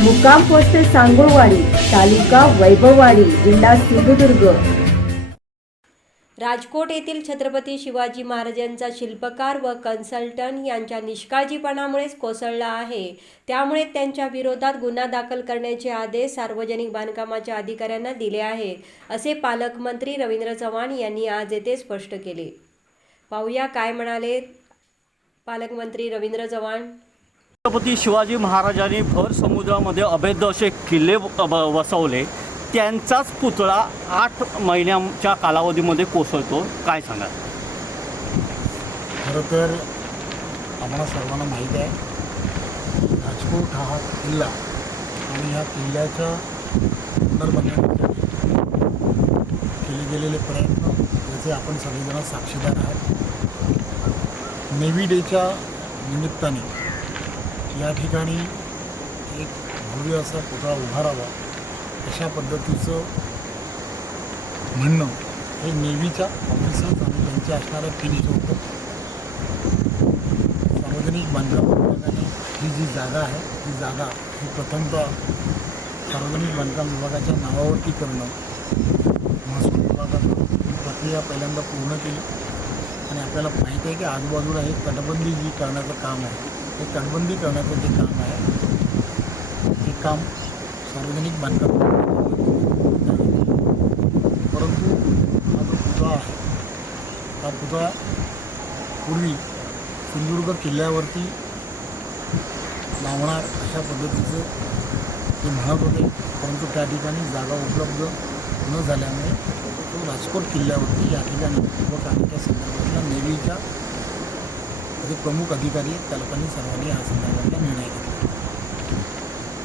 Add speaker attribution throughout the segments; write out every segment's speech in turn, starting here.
Speaker 1: मुक्काम पोस्ट सांगोवाडी तालुका वैभववाडी जिल्हा सिंधुदुर्ग. राजकोट येथील छत्रपती शिवाजी महाराजांचा शिल्पकार व कन्सल्टंट यांच्या निष्काळजीपणामुळेच कोसळला आहे. त्यामुळे त्यांच्या विरोधात गुन्हा दाखल करण्याचे आदेश सार्वजनिक बांधकामाच्या अधिकाऱ्यांना दिले आहेत असे पालकमंत्री रवींद्र चव्हाण यांनी आज येथे स्पष्ट केले. पाहूया काय म्हणाले पालकमंत्री रवींद्र चव्हाण.
Speaker 2: छत्रपती शिवाजी महाराजांनी भर समुद्रामध्ये अभेद्य असे किल्ले वसवले. त्यांचाच पुतळा आठ महिन्याच्या कालावधीमध्ये कोसळतो. काय सांगा
Speaker 3: खरं तर आम्हाला सर्वांना माहीत आहे राजकोट हा किल्ला आणि ह्या किल्ल्याच्या केले गेलेले प्रयत्न याचे आपण सगळेजण साक्षीदार आहात. नेव्ही डेच्या निमित्ताने या ठिकाणी एक भव्य असा पुतळा उभारावा अशा पद्धतीचं म्हणणं हे नेव्हीच्या ऑफिसर्स आणि त्यांच्या असणाऱ्या टीमचं होतं सार्वजनिक बांधकाम विभागाने ही जी जागा आहे ती जागा ही प्रथमतः सार्वजनिक बांधकाम विभागाच्या नावावरती करणं महसूल विभागानं ही प्रक्रिया पहिल्यांदा पूर्ण केली. आणि आपल्याला माहीत आहे की आजूबाजूला हे तटबंदी जी करण्याचं काम आहे हे तटबंदी करण्याचं जे काम आहे हे काम सार्वजनिक बांधकाम परंतु हा जो पुतळा आहे हा पुतळा पूर्वी सिंधुदुर्ग किल्ल्यावरती लावणार अशा पद्धतीचं ते म्हणत होते परंतु त्या ठिकाणी जागा उपलब्ध न झाल्यामुळे तो राजकोट किल्ल्यावरती या ठिकाणी व त्या संदर्भातल्या नेव्हीच्या जे प्रमुख अधिकारी आहेत त्या लोकांनी सर्वांनी या संदर्भातला निर्णय घेतला.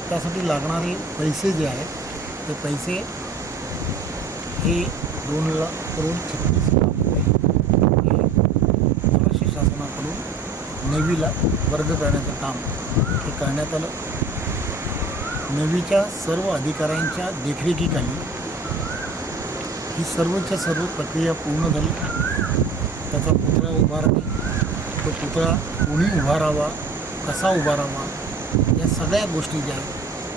Speaker 3: त्यासाठी लागणारे पैसे जे आहेत ते पैसे हे दोन लाख करोड छत्तीस लाख रुपये महाराष्ट्र शासनाकडून नेव्हीला वर्ग करण्याचं काम हे करण्यात आलं. नेव्हीच्या सर्व अधिकाऱ्यांच्या देखरेखीखाली ही सर्वच्या सर्व प्रक्रिया पूर्ण झाली. त्याचा पुतळा उभारणे तो पुतळा कोणी उभारावा कसा उभारावा या सगळ्या गोष्टी ज्या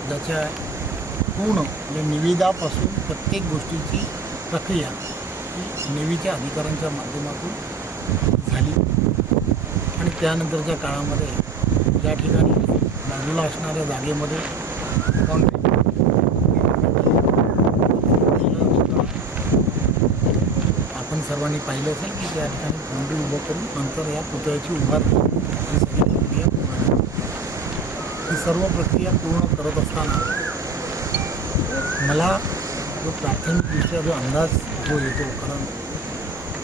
Speaker 3: ज्याच्या पूर्ण म्हणजे निविदापासून प्रत्येक गोष्टीची प्रक्रिया ही नेव्हीच्या अधिकाऱ्यांच्या माध्यमातून झाली. आणि त्यानंतरच्या काळामध्ये या ठिकाणी बाजूला असणाऱ्या जागेमध्ये आपण सर्वांनी पाहिलं असेल की त्या ठिकाणी बाउंड्री उभं करून नंतर या पुतळ्याची उभारणी ही सगळी प्रक्रिया पूर्ण ही सर्व प्रक्रिया पूर्ण करत असताना मला जो प्राथमिकदृष्ट्या जो अंदाज जो येतो कारण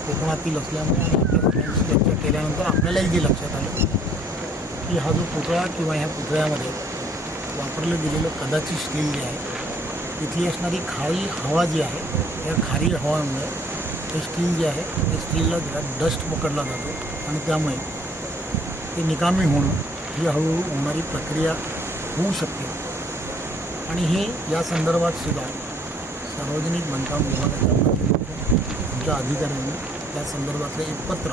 Speaker 3: कोकणातील असल्यामुळे आणि आपल्या सगळ्यांशी चर्चा केल्यानंतर आपल्यालाही जे लक्षात आलं की हा जो पुतळा किंवा ह्या पुतळ्यामध्ये वापरलं गेलेलं कदाचित स्टील जे आहे तिथली असणारी खारी हवा जी आहे त्या खारी हवामुळे ते स्टील जे आहे ते स्टीलला जरा डस्ट पकडला जातो आणि त्यामुळे ते निकामी होणं ही हळूहळू होणारी प्रक्रिया होऊ शकते. आणि हे या संदर्भात सुद्धा सार्वजनिक बांधकाम विभागाच्या आमच्या अधिकाऱ्यांनी त्या संदर्भातलं एक पत्र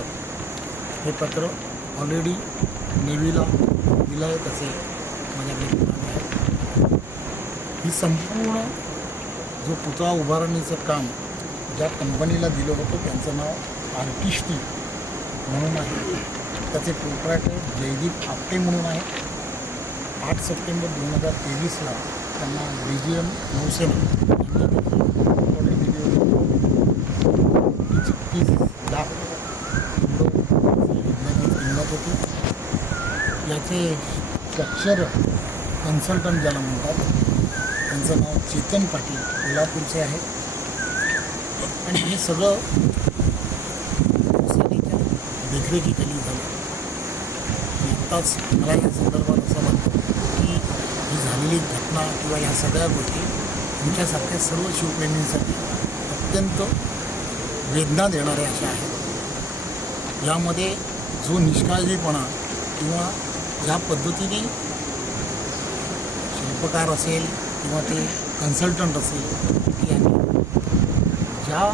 Speaker 3: हे पत्र ऑलरेडी नेव्हीला दिलं आहे तसे माझ्याकडे पुरावे ही संपूर्ण जो पुतळा उभारणीचं काम ज्या कंपनीला दिलं होतं त्यांचं नाव आर्टिस्टी म्हणून आहे त्याचे प्रोप्रायटर जयदीप आपटे म्हणून आहे आठ सप्टेंबर दोन हजार तेवीसला त्यांना बी जी एम नौसेना दिली होती. छत्तीस लाख किंमत होती याचे स्ट्रक्चर कन्सल्टंट ज्याला म्हणतात त्यांचं नाव चेतन पाटील कोल्हापूरचे आहे आणि हे सगळं नौसेनेच्या देखरेखीखाली झालं. आणि आत्ताच मला या संदर्भात असं वाटतं की ही झालेली घटना किंवा ह्या सगळ्या गोष्टी तुमच्यासारख्या सर्व शिवप्रेमींसाठी अत्यंत वेदना देणाऱ्या अशा आहेत. यामध्ये जो निष्काळजीपणा किंवा ज्या पद्धतीने शिल्पकार असेल किंवा ते कन्सल्टंट असेल ज्या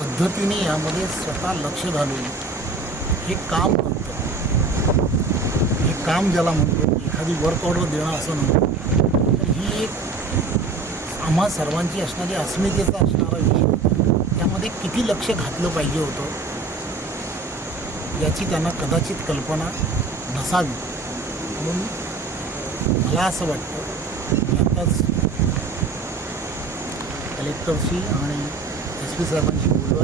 Speaker 3: पद्धतीने यामध्ये स्वतः लक्ष घालून हे काम म्हणतं हे काम ज्याला म्हणतो एखादी वर्क ऑर्डर देणं असं नव्हतं तर ही एक आम्हा सर्वांची असणारी अस्मितेचा असणारा विषय. त्यामध्ये किती लक्ष घातलं पाहिजे होतं याची त्यांना कदाचित कल्पना नसावी. म्हणून मला असं वाटतं की आत्ताच कलेक्टरशी आणि एस पी साहेबांशी बोललो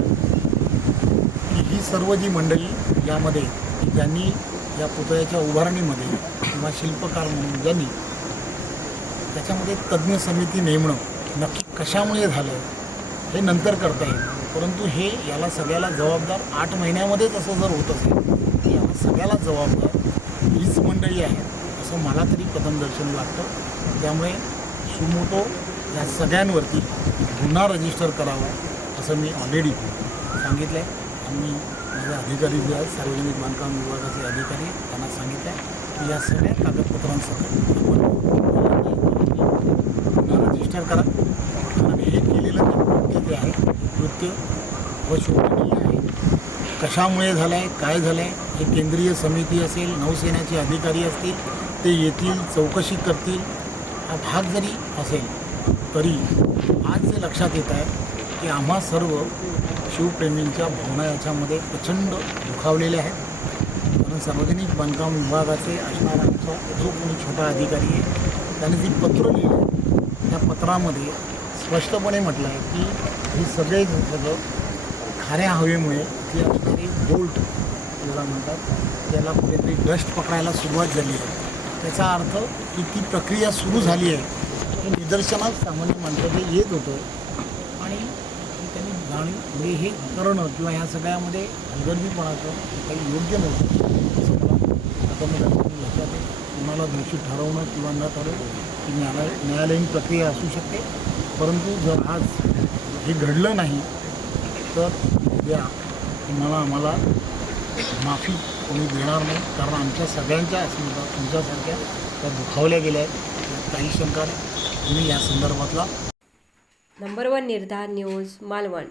Speaker 3: की ही सर्व जी मंडळी यामध्ये ज्यांनी या पुतळ्याच्या उभारणीमध्ये किंवा शिल्पकार म्हणून ज्यांनी त्याच्यामध्ये तज्ज्ञ समिती नेमणं नक्की कशामुळे झालं हे नंतर करता येईल. परंतु हे याला सगळ्याला जबाबदार आठ महिन्यामध्येच असं जर होत असेल तर याला सगळ्याला जबाबदार हीच मंडळी आहे असं मला तरी पदमदर्शन वाटतं त्यामुळे सुमोटो या सगळ्यांवरती गुन्हा रजिस्टर करावा असं मी ऑलरेडी सांगितलं आहे आम्ही माझे अधिकारी जे आहेत सार्वजनिक बांधकाम विभागाचे अधिकारी त्यांना सांगितलं आहे की या सगळ्या कागदपत्रांसह गुन्हा रजिस्टर करा. आणि हे केलेलं कृत्य जे आहे कृत्य अशोभनीय आहे. कशामुळे झालं आहे काय झालं आहे हे केंद्रीय समिती असेल नौसेनेचे अधिकारी असतील ते येतील चौकशी करतील हा भाग जरी असेल तरी आज जे लक्षात येत आहे की आम्हा सर्व शिवप्रेमींच्या भावना याच्यामध्ये प्रचंड दुखावलेल्या आहेत. कारण सार्वजनिक बांधकाम विभागाचे असणारा आमचा जो कोणी छोटा अधिकारी आहे त्याने जी पत्र लिहिलं त्या पत्रामध्ये स्पष्टपणे म्हटलं आहे की हे सगळे सगळं खाऱ्या हवेमुळे ती असणारी बोल्ट ज्याला म्हणतात त्याला कुठेतरी डस्ट पकडायला सुरुवात झाली आहे. त्याचा अर्थ की ती प्रक्रिया सुरू झाली आहे. निदर्शनात सामान्य माणसाचं येत होतं. आणि त्यांनी जाणीव म्हणजे हे करणं किंवा ह्या सगळ्यामध्ये हलगर्जीपणाचं हे काही योग्य नव्हतं असं मला आता मला लक्षात आहे. कुणाला दोषी ठरवणं किंवा न ठरवणं ही न्यायालय न्यायालयीन प्रक्रिया असू शकते. परंतु जर आज हे घडलं नाही तर उद्या तुम्हाला आम्हाला माफी कोणी देणार नाही. कारण आमच्या सगळ्यांच्या अस्मिता तुमच्यासारख्या त्या दुखावल्या गेल्या आहेत. काही शंका नाही तुम्ही या संदर्भातला
Speaker 1: नंबर वन निर्धार न्यूज मालवण.